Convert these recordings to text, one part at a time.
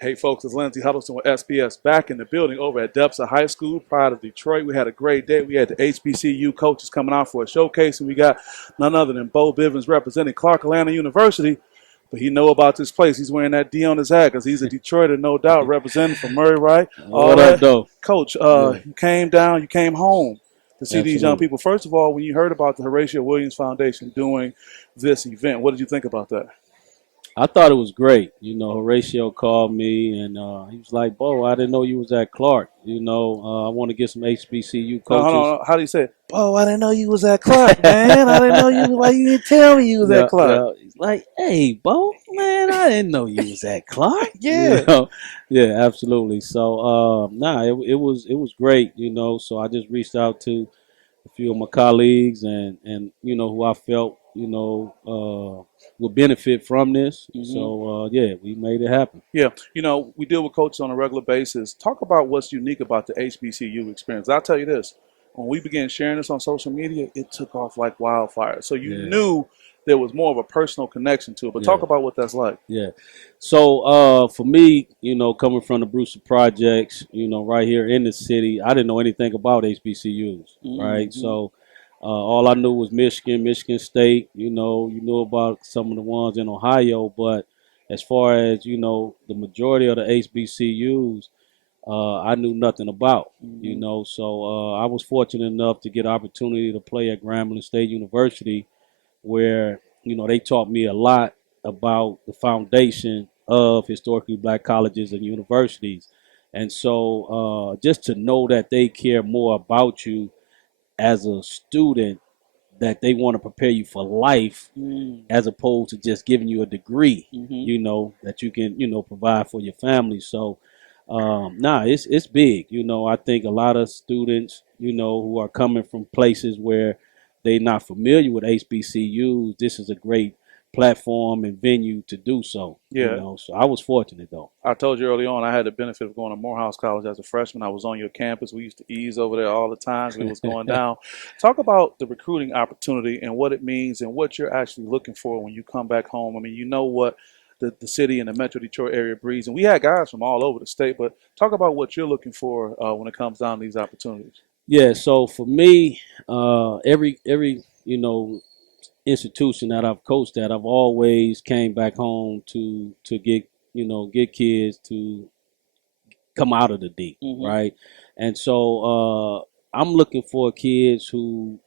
Hey folks, it's Lindsey Huddleston with SPS back in the building over at Depsa High School, proud of Detroit. We had a great day. We had the HBCU coaches coming out for a showcase, and we got none other than Bo Bivens representing Clark Atlanta University. But he know about this place. He's wearing that D on his hat because he's a Detroiter, no doubt, representing from Murray Wright. All What up, that. though? Coach, Yeah, you came down, you came home to see these young absolutely. people. First of all, when you heard about the Horatio Williams Foundation doing this event, what did you think about that? I thought it was great. Horatio called me and he was like, "Bo, I didn't know you was at Clark. I want to get some HBCU Hold coaches." on. How do you say it? Oh, I didn't know you was at Clark, man. I didn't know you. Why you didn't tell me you was at Yeah, Clark? yeah. He's like, "Hey, Bo, man, I didn't know you was at Clark." Yeah. Yeah, absolutely. So, it was great. So I just reached out to a few of my colleagues and who I felt would benefit from this. Hmm. So yeah, we made it happen. Yeah. We deal with coaches on a regular basis. Talk about what's unique about the HBCU experience. I'll tell you this. When we began sharing this on social media, it took off like wildfire. So you Yeah, knew there was more of a personal connection to it. But talk yeah, about what that's like. yeah. So for me, coming from the Brewster Projects, right here in the city, I didn't know anything about HBCUs, right? Hmm. So all I knew was Michigan, Michigan State. You knew about some of the ones in Ohio, but as far as the majority of the HBCUs, I knew nothing about. Hmm. So I was fortunate enough to get an opportunity to play at Grambling State University, where they taught me a lot about the foundation of historically black colleges and universities. And so just to know that they care more about you as a student, that they want to prepare you for life as opposed to just giving you a degree, Hmm. that you can, provide for your family. So, it's big. I think a lot of students, who are coming from places where they're not familiar with HBCUs, this is a great platform and venue to do so. Yeah. So I was fortunate though. I told you early on I had the benefit of going to Morehouse College as a freshman. I was on your campus. We used to ease over there all the times we was going down. Talk about the recruiting opportunity and what it means and what you're actually looking for when you come back home. I mean, you know what the city and the Metro Detroit area breeds, and we had guys from all over the state. But talk about what you're looking for when it comes down to these opportunities. Yeah. So for me, every institution that I've coached at, I've always came back home to get kids to come out of the deep, Hmm. right? And so I'm looking for kids who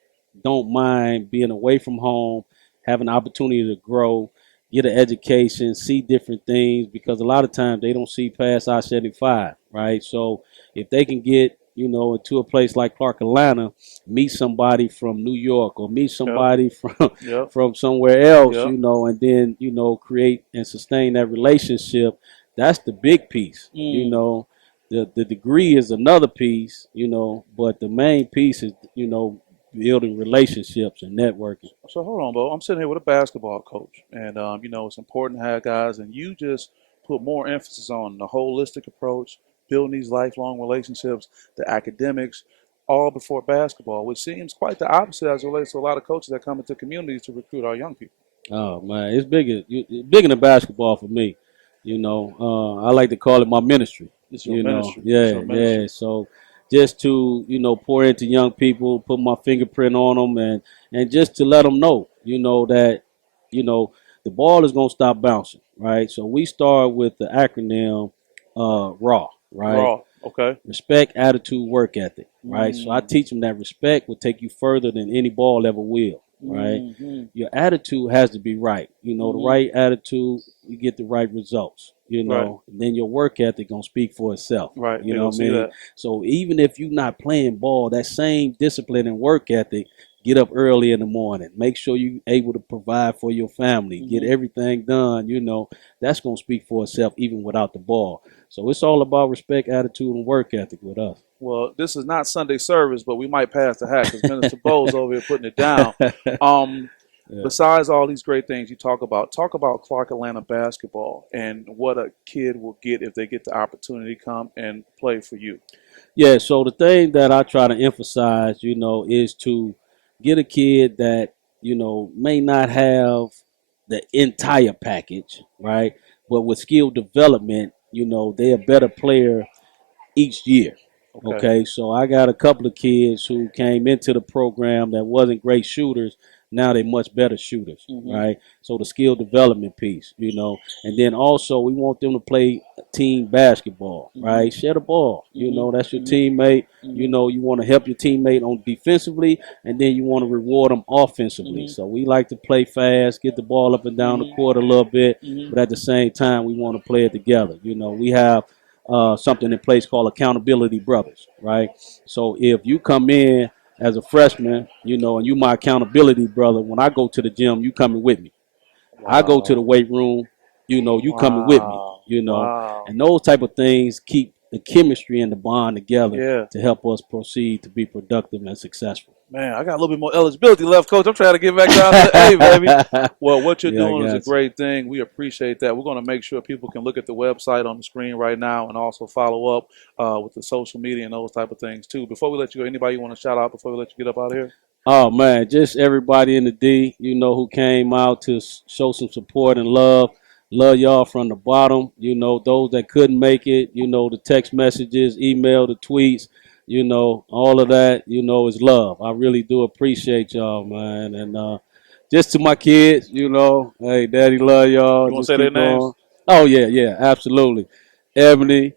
don't mind being away from home, having an opportunity to grow, get an education, see different things, because a lot of times they don't see past I-75, right? So if they can get into a place like Clark, Atlanta, meet somebody from New York or meet Yep. somebody from Yep. from somewhere else, Yep. and then create and sustain that relationship. That's the big piece. Mm. The degree is another piece, but the main piece is, building relationships and networking. So hold on, Bo. I'm sitting here with a basketball coach, and it's important to have guys, and you just put more emphasis on the holistic approach, building these lifelong relationships, the academics, all before basketball, which seems quite the opposite as it relates to a lot of coaches that come into communities to recruit our young people. Oh man, it's bigger than basketball for me. I like to call it my ministry. It's your ministry. It's Yeah, your ministry. yeah. So just to pour into young people, put my fingerprint on them, and just to let them know, that you know the ball is gonna stop bouncing, right? So we start with the acronym RAW, right? Raw. Okay. Respect, attitude, work ethic, right? So I Mm. teach them that respect will take you further than any ball ever will, right? Mm-hmm. Your attitude has to be right. The Mm-hmm. right attitude, you get the right results. Right. And then your work ethic gonna speak for itself. Right. You They know gonna what I see mean? that. So even if you're not playing ball, that same discipline and work ethic, get up early in the morning. Make sure you're able to provide for your family. Get Mm-hmm. everything done. That's gonna speak for itself even without the ball. So it's all about respect, attitude, and work ethic with us. Well, this is not Sunday service, but we might pass the hat because Minister Bo's over here putting it down. Um, Yeah. Besides all these great things you talk about Clark Atlanta basketball and what a kid will get if they get the opportunity to come and play for you. Yeah, so the thing that I try to emphasize, is to get a kid that, may not have the entire package, right? But with skill development, they're a better player each year. Okay. Okay, so I got a couple of kids who came into the program that wasn't great shooters. Now they're much better shooters, Mm-hmm. right? So the skill development piece, and then also we want them to play team basketball, Mm-hmm. right? Share the ball, that's your Mm-hmm. teammate. Mm-hmm. You want to help your teammate on defensively, and then you want to reward them offensively. Mm-hmm. So we like to play fast, get the ball up and down the Mm-hmm. court a little bit, Mm-hmm. but at the same time we want to play it together. We have something in place called accountability brothers, right? So if you come in as a freshman, and you my accountability brother, when I go to the gym, you coming with me. I go to the Wow. weight room, you coming with me, Wow. Wow. and those type of things keep the chemistry and the bond together Yeah. to help us proceed to be productive and successful. Man, I got a little bit more eligibility left, Coach. I'm trying to get back down to the A, baby. Well, what you're Yeah, I doing is a got you. great thing. We appreciate that. We're going to make sure people can look at the website on the screen right now and also follow up with the social media and those type of things, too. Before we let you go, anybody you want to shout out before we let you get up out of here? Oh man, just everybody in the D, who came out to show some support and love. Love y'all from the bottom. Those that couldn't make it, the text messages, email, the tweets, all of that, is love. I really do appreciate y'all, man. And just to my kids, hey, daddy love y'all. You want to Just say their keep names? going. Oh yeah, absolutely. Ebony,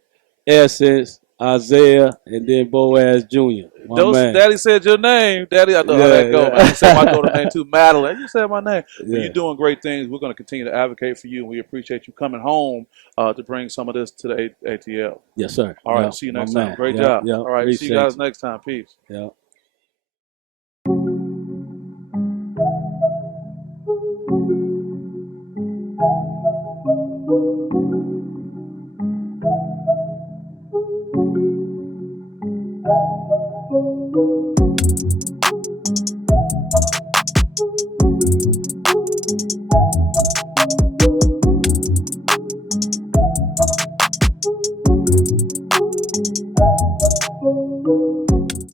Essence, Isaiah, and then Boaz Jr., my man. Daddy said your name. Daddy, I know how Yeah, that go, man. He said my daughter name yeah. too, Madeline. You said my name. But you're Yeah. doing great things. We're going to continue to advocate for you, and we appreciate you coming home to bring some of this to the ATL. Yes, sir. All right, Yeah, see you my next time. man. Great Yeah, job. yeah. All right, see you Appreciate guys you. next time. Peace. Yeah.